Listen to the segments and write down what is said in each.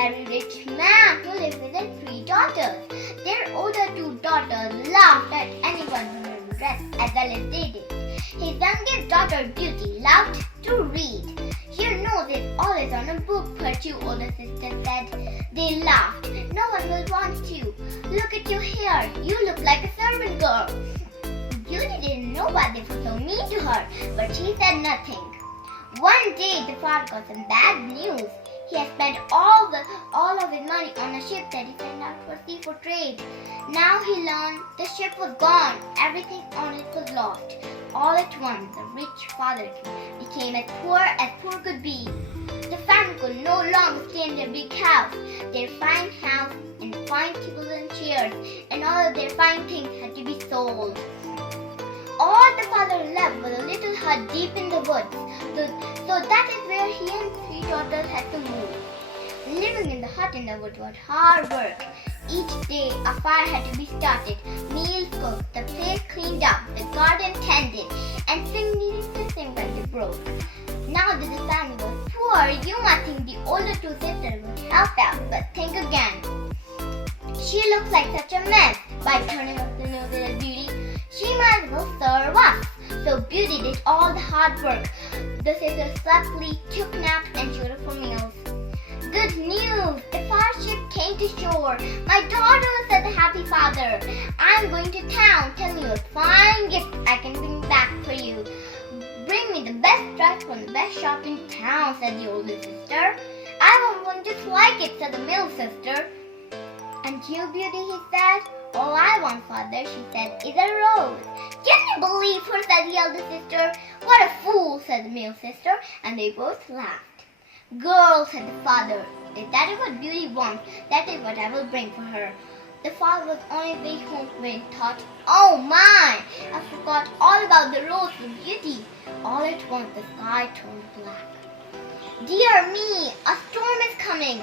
very rich man who lived with his 3 daughters. Their older 2 daughters laughed at anyone who dressed as well as they did. His youngest daughter Beauty loved to read. Your nose is always on a book, her 2 older sisters said. They laughed. No one will want you. Look at your hair. You look like a servant girl. Beauty didn't know why they were so mean to her, but she said nothing. One day the father got some bad news. He had spent all of his money on a ship that he sent out for sea for trade. Now he learned the ship was gone. Everything on it was lost. All at once, the rich father became as poor could be. The family could no longer stay in their big house. Their fine house and fine tables and chairs and all of their fine things had to be sold. All the father left was a little hut deep in the woods. So that is where he and 3 daughters had to move. Living in the hut in the woods was hard work. Each day a fire had to be started, meals cooked, the place cleaned up, the garden tended, and things needed fixing when they broke. Now that the family was poor, you might think the older 2 sisters would help out, but think again. She looks like such a mess. By turning up the nose at Beauty, she might as well serve us. So Beauty did all the hard work. The sisters slept, took naps, and showed up for meals. Good news! The fire ship came to shore. My daughter, said the happy father. I'm going to town. Tell me what fine gift I can bring back for you. Bring me the best dress from the best shop in town, said the older sister. I want one just like it, said the middle sister. And you, Beauty, he said. All I want, father, she said, is a rose. Can you believe her, said the elder sister. What a fool, said the middle sister, and they both laughed. Girl, said the father, if that is what Beauty wants, that is what I will bring for her. The father was on his way home when he thought, oh my, I forgot all about the rose for Beauty. All at once the sky turned black. Dear me, a storm is coming.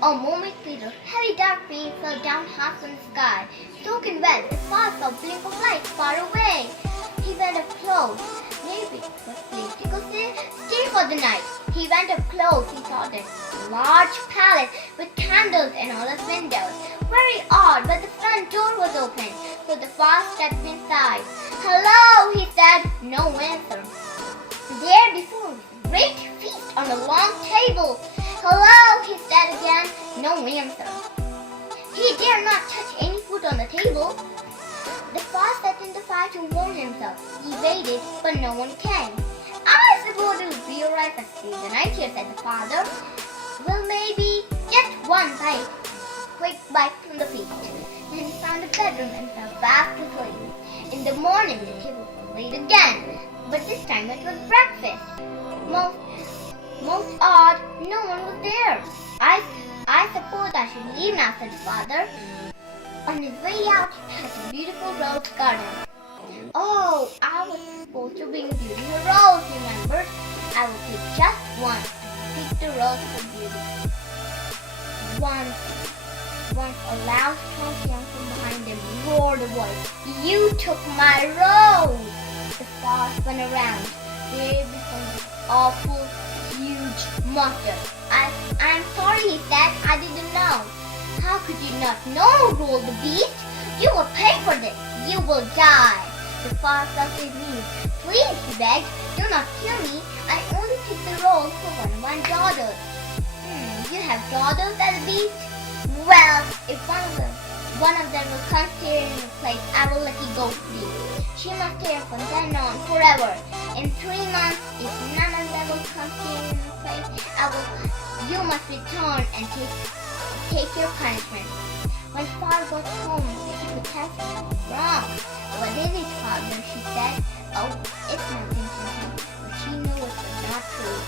A moment later, heavy dark rain fell down half from the sky. Soaking wet, the father saw a blink of light far away. He went up close. Maybe it was place to go stay for the night. He went up close. He saw this large palace with candles in all its windows. Very odd, but the front door was open, so the father stepped inside. Hello, he said. No answer. There before was a great feast on a long table. Hello, he said again. No answer. He dared not touch any food on the table. The father sat in the fire to warm himself. He waited, but no one came. I suppose it would be alright to stay the night here, said the father. Well, maybe just one bite. Quick bite from the feast. Then he found a bedroom and fell fast asleep. In the morning, the table was laid again, but this time it was breakfast. Most odd, no one was there. I suppose I should leave now, said the father. On his way out, he passed a beautiful rose garden. Oh, I was supposed to bring Beauty a rose, remembered. I will pick just one. Pick the rose for Beauty. Once a loud strong sound from behind them roared a voice. You took my rose! The stars spun around. There before this awful, huge monster. I'm sorry, he said. I didn't know. How could you not know, roared the beast? You will pay for this. You will die. The father fell to his knees. Please, he begged, do not kill me. I only picked the rose for one of my daughters. You have daughters, said the beast? Well, if one of them will come stay in your place, I will let you go free. She must stay from then on forever. In 3 months, if none of them will come stay in your place, you must return and take your punishment. When father got home, she protested. Wrong. What is it, father? She said. Oh, it's nothing for him. But she knew it was not true.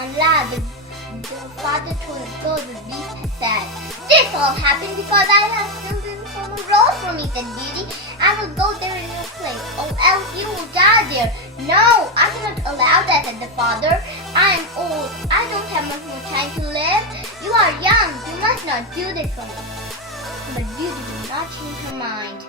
Aloud, the father told the girl the beast had said. This all happened because I have children from a rose for me, said Beauty. I will go there in your place, or else you will die there. No, I cannot allow that, said the father. I am old. I don't have much more time to live. You are young. You must not do this for me. But Beauty did not change her mind.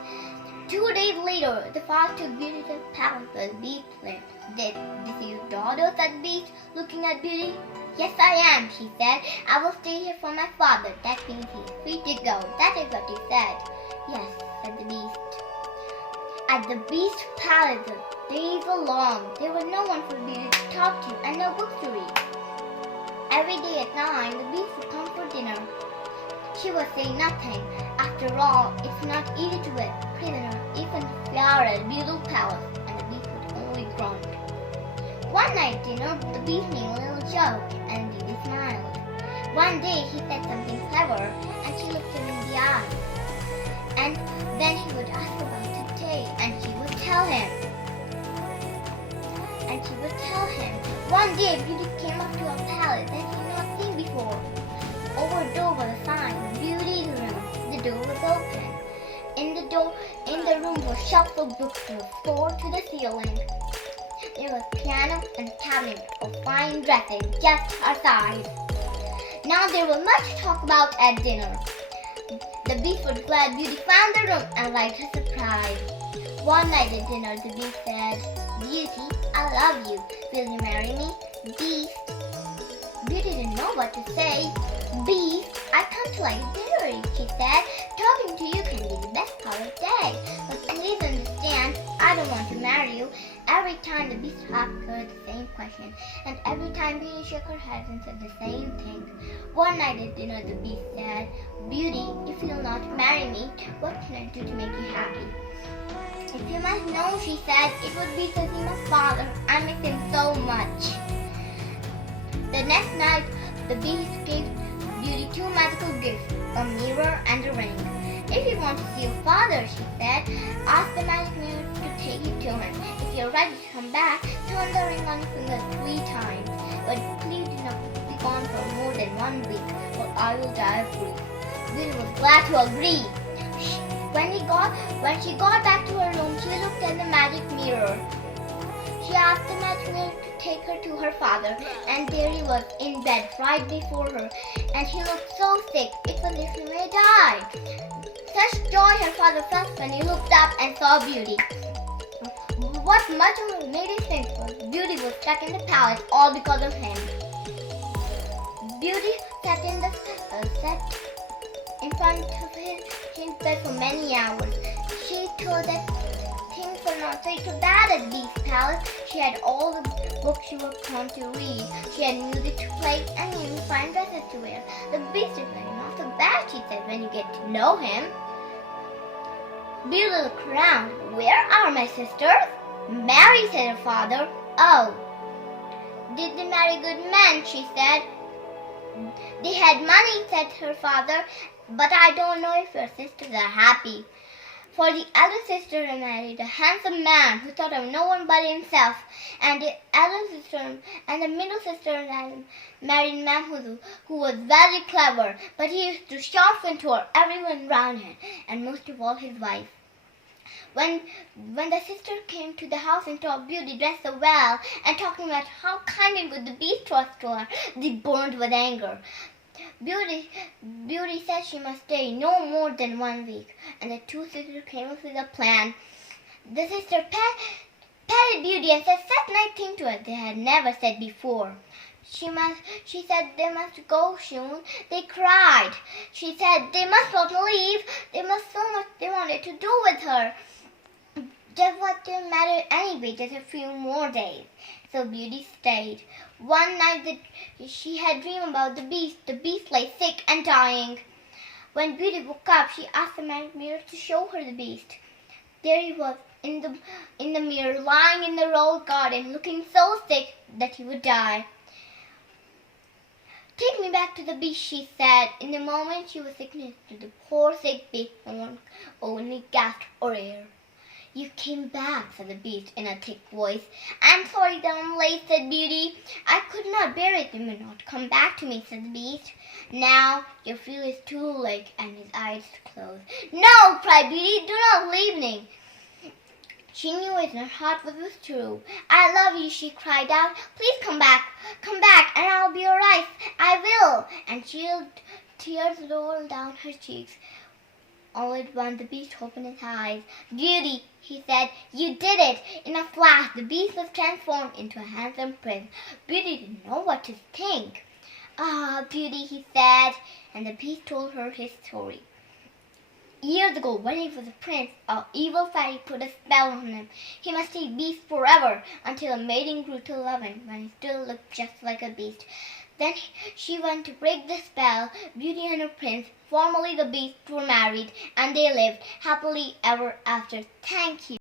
2 days later, the father took Beauty to the palace where the beast lived. This is your daughter, said the beast, looking at Beauty. Yes, I am, she said. I will stay here for my father. That means he is free to go. That is what he said. Yes, said the beast. At the beast palace, the days were long. There was no one for Beauty to talk to and no books to read. Every day at 9, the beast would come for dinner. She would say nothing. After all, it's not easy to be a prisoner, even flower at a beautiful palace, and the beast would only grunt. One night at dinner, the beast made a little joke, and Beauty smiled. One day he said something clever, and she looked him in the eye. And then he would ask about the day, and she would tell him. One day Beauty came up to a palace that he had not seen before. Over the door was a sign, Beauty's room. The door was open. In the room were shelves of books from the floor to the ceiling. There was a piano and a cabinet of fine dressing just her size. Now there was much to talk about at dinner. The beast was glad Beauty found the room and liked her surprise. One night at dinner, the beast said, Beauty, I love you. Will you marry me? Beast. Beauty didn't know what to say. Beast, I come to like dinner, she said. Talking to you can be the best part of the day. But please understand, I don't want to marry you. Every time the beast asked her the same question, and every time Beauty shook her head and said the same thing. One night at dinner, the beast said, Beauty, if you will not marry me, what can I do to make you happy? If you must know, she said, it would be to see my father. I miss him so much. The next night, the beast gave Beauty 2 magical gifts, a mirror and a ring. If you want to see your father, she said, ask the magic mirror to take you to him. If you're ready to come back, turn the ring on your finger 3 times. But please do not be gone for more than 1 week, or I will die of grief. Beauty was glad to agree. When she got back to her room, she looked at the magic mirror. She asked the magic mirror to take her to her father, and there he was in bed right before her, and he looked so sick, it was as if he may die. Such joy her father felt when he looked up and saw Beauty. What much made him think was Beauty was stuck in the palace all because of him. Beauty sat in front of his bed for many hours. She thought that things were not so bad at Beast's palace. She had all the books she was prone to read. She had music to play and even fine dresses to wear. The Beast is really not so bad, she said, when you get to know him. Beauty looked around. Where are my sisters? Marry, said her father. Oh, did they marry good men? She said. They had money, said her father, but I don't know if your sisters are happy. For the elder sister married a handsome man who thought of no one but himself, and the elder sister and the middle sister married a man who was very clever, but he used to shout and toward everyone round him, and most of all his wife. When the sister came to the house and saw Beauty dressed so well and talking about how kind and good the Beast was to her, they burned with anger. Beauty said she must stay no more than 1 week, and the 2 sisters came up with a plan. The sister petted Beauty and said such nice things to her they had never said before. She said they must go soon. They cried. She said they must not leave. They must so much they wanted to do with her. Just what didn't matter anyway, just a few more days. So Beauty stayed. One night that she had dreamed about the Beast. The Beast lay sick and dying. When Beauty woke up, she asked the magic mirror to show her the Beast. There he was in the mirror, lying in the rose garden, looking so sick that he would die. Take me back to the Beast, she said. In the moment she was sick to the poor sick Beast, and only gasped for air. You came back, said the Beast in a thick voice. I'm sorry that I'm late, said Beauty. I could not bear it. You may not come back to me, said the Beast. Now your feel is too late, and his eyes closed. No, cried Beauty, do not leave me. She knew it in her heart what was true. I love you, she cried out. Please come back, and I'll be all right. I will. And tears rolled down her cheeks. All at once the Beast opened his eyes. Beauty, he said, you did it. In a flash, the Beast was transformed into a handsome prince. Beauty didn't know what to think. Ah, Beauty, he said, and the Beast told her his story. Years ago, when he was a prince, an evil fairy put a spell on him. He must stay beast forever until a maiden grew to love him when he still looked just like a beast. Then she went to break the spell. Beauty and her prince, formerly the Beast, were married, and they lived happily ever after. Thank you.